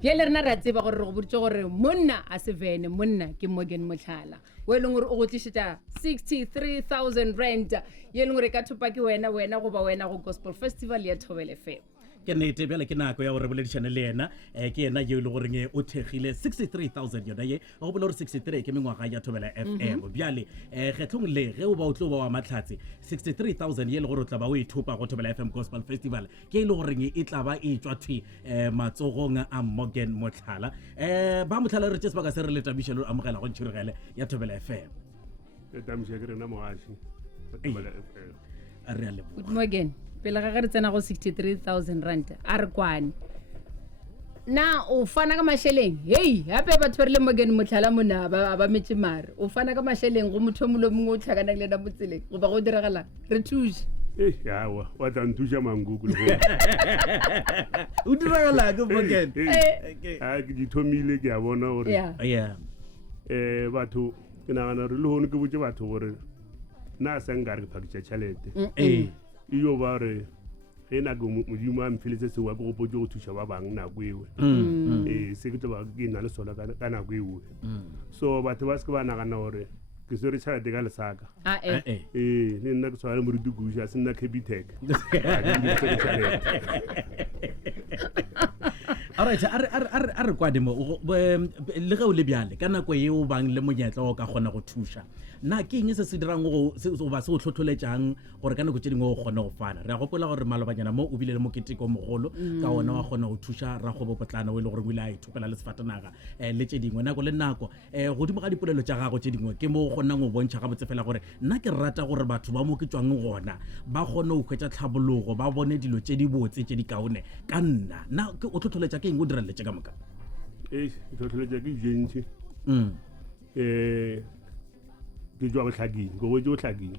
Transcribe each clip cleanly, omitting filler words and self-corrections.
Bjale rena ra tseba gore re go boditse gore monna a se vene monna ke Morgan Motlhala we leng gore o go tlišetša 63,000 rand ye leng gore ka thopa ke wena goba wena go Gospel Festival ya Thobela FM. Ke nete bjale ke nako ya gore boledišane le yena ke yena yeo le goreng o thegile 63,000 yona ye go bola gore 63 ke mengwaga ya Thobela FM bjale kgetlhong le ge o ba o tlo ba wa matlhatse 63,000 ye le gore o tla ba o ithupa go Thobela FM Gospel Festival ke le goreng e tla ba e tswa thwi matsogong a Morgan Motlhala ba Motlhala re tse sebaka se re le tabiše le amogela go ntšhirigele ya Thobela FM tabiše ke rena mogaši Thobela FM a re a leboga Good Morgan pele ga re tsena go 63,000 rand a re kwane na o fana ka masheleng hey hape batho ba re le Morgan Motlhala mona ba metse mare o fana ka masheleng go motho molo mongwe o tlhakana le na motseleng go ba go diragala re thuse yawa wa tla nthuša manguku le go o diragala ke Morgan ke di thomile ke a bona gore yeah batho ke nagana re le hono ke botse batho gore na a sengare ke phakitša tšhelete iyo ba re ge nako modimo a mfeletse sewa ke gopotse go thuša ba bangwe nako ewe se ke tloba ke na le sona ka nako ewe so batho ba se ke ba nagana gore ke swere tšhelete ka lesaka le nna ke tshwana le moruti kuša se nna capitec alright a re kwa demo le ge o le bjale ka nako ye o bang le monyetla o ka kgona go thuša na ke eng se se dirang go ba se go tlhotlholetšang gore ka nako tše dingwe o kgona go fana re a gopola gore malobanyana mo o bile le moketeko mogolo ka ona wa kgona go thuša ragobo potlana o e le gore o ile a ithopela le sefatanaga le tše dingwe nako le nako godimo ga dipolelo tša gago tše dingwe ke mo o kgonang go bontšha gabotse fela gore nna ke rata gore batho ba mo ke tswang gona ba kgone go hwetša tlhabologo ba bone dilo tše di botse tše di kaone ka nna na o tlhotlholetša ke eng o diraletse ka moka tlhotlholetša ke jentši ke jwa go tlhaking go go tlhaking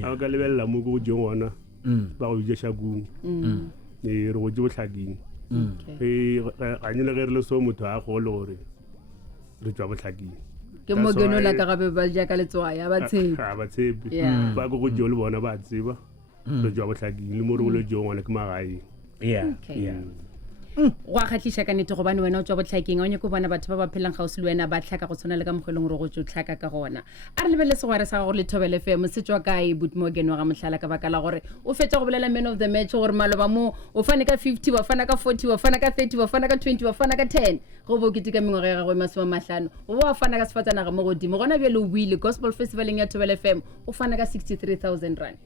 a ka lebelela mo go jeng ona ba go je shakung re go je go tlhaking ga nyela ge re le so motho a go le gore re jwa go tlhaking ke mo geno la ka gabe ba ja ka letswaya ba tshepe ba tshepe ba go je le bona ba tseba re jwa go tlhaking le mo re go le jeng ona ke magae go a kgatlhiša ka nete gobane wena o tswa botlhakeng a o nyako bona batho ba ba phelang gausi le wena ba tlhaka go tshwana le ka mokgweleng gore go tso tlhaka ka gona a re lebelele segware sa gago le Thobela FM se tswa kae Boot Morgan wa ga Motlhala ka baka la gore o fetša go bolela man of the match gore maloba mo o fane ka 50 wa fana ka 40 wa fana ka 30 wa fana ka 20 wa fana ka 10 go bo ketika mengwaga ya gagwe masome mahlano o ba fana ka sefatsanaga mo godimo gona bjale o buile Gospel Festivaleng ya Thobela FM o fana ka 63,000 rand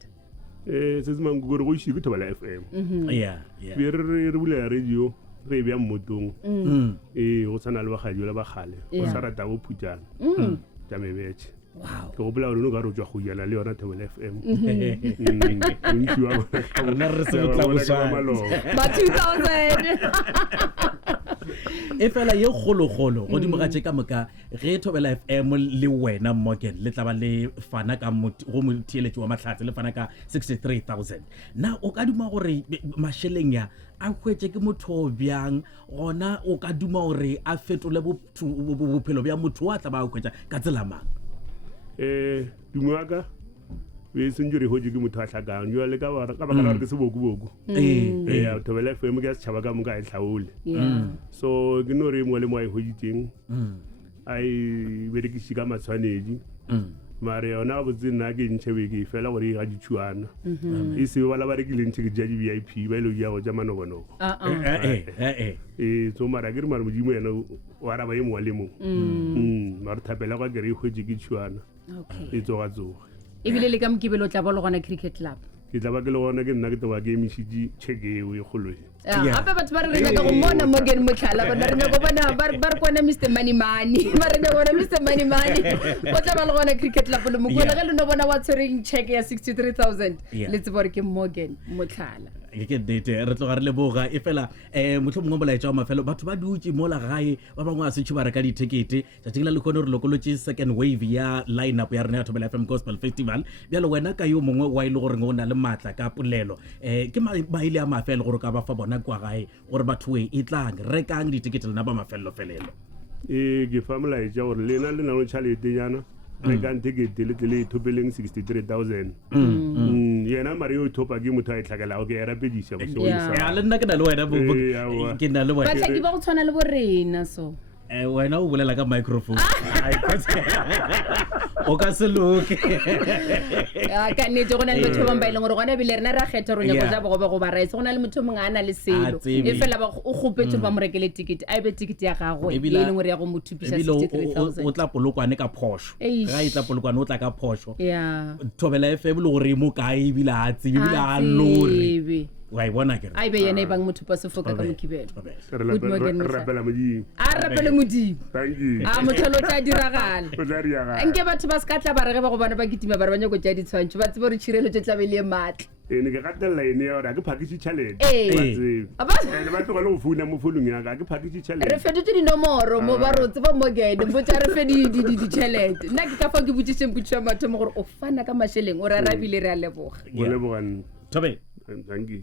se se mang gore go ise ke Thobela FM re bula radio re bya mmotong go tsana le bagadi le bagale go sa rata go phutjana tša mebetše ke go bola gore no ka re tswa go yela le yona Thobela FM rena re se botla boswana ba 2000 e fela ye kgologolo godimo ga tše ka moka ge Thobela FM le wena Morgan le tla ba le fana ka go motheeletši wa mahlatse le fana ka 63,000 na o ka duma gore mašeleng ya a hwetše ke motho bjang gona o ka duma gore a fetole bophelo bja motho wa tla ba a hwetša ka tsela mang dumo wa ka be senjure hoje ke motho a hlakang yo le ka baka la re ke sebokuboku Thobela FM ke setšhaba ka moka e hlaole so ke no re mo le mo ai hojitseng ai berekiši ka matshwanedi mare yona ga botse nna ke ntšhebe ke fela gore ga ditšhuana e se bala ba rekile ntšhe ke ja di-VIP ba ile go ja go ja manobonobo so mara ke re mare modimo yena wa raba ye mongwe le mongwe mare thapela kwa ke re e hwetse ke tšhuana e tsogatsoga ebile le ka mokibelo o tla ba le gona cricket club ke tla ba ke le gona ke nna ke taba ke emišitše check eo e kgolwe gape batho ba re re nyaka go mona Morgan Motlhala bona re nyako bona ba re kwana Mr Money ba re nyako bona Mr Money o tla ba le gona cricket club le mokwela ge le no bona wa tshwereng check ya 63,000 le tseba gore ke Morgan Motlhala ke date re tloga re le boga e fela motlho mongwe bolaetša wa mafelo batho ba dutse mo la gae ba bangwe a setšho ba reka ditekete tšatšing la le kgone re lokolotše second wave ya line-up ya rena ya Thobela FM Gospel Festival bjale wena ka yo mongwe wa ile gore o na le maatla ka polelo ke maile a mafelo gore ka ba fa bona kwa gae gore batho we e tlang rekang ditekete lena ba mafelelo felelo ke fa molaetša gore lena le na le tšhaletenyana rekang tekete le tle le ithopeleng 63,000 yena mare yo thopa ke motho a itlhakela o ke era pedisa go so Yeah. ya le nna ke na le wena ke na le wena batlhaki ba go tshwana le borena so wena o bolela ka microphone o ka se loke ka nnete go na le batho ba bang ba ileng gore gona ebile rena ra kgetha gore nyako ja bogobe go ba raese go na le motho mongwe a na le selo e fela o gopetse gore ba mo rekele tikete a ebe tikete ya gagwe e leng gore ya go mo thupiša 63,000 o tla polokwane ka phosho Eish. ga e tla polokwane o tla ka phosho ya Thobela FM le gore mo kae ebile a tsebe ebile a lore wa e bona kere a ebe yena e bang motho pa sefoka ka mokibelo Good morning, Mosha. rapela modimo a rapele modimo thank you a motlhalo o tla diragala o tla ria ga nke batho ba se ka tla ba re ge ba go bona ba kitima ba re ba nyako tja ditshwantšho ba tsebe gore tšhireletso tla be le maatla ene ke gatelela ene ya gore a ke phakise tšhelete Ee. ene ba tlogele go founa mo founung yaka a ke phakise re tšhelete fetotse dinomoro mo ba re o tseba mogene mpotsa re fe ditšhelete nna ke ka fa ke botsišeng potšiša mathomo gore o fana ka mašheleng o re arabile re a leboga go leboganne Thobela thank you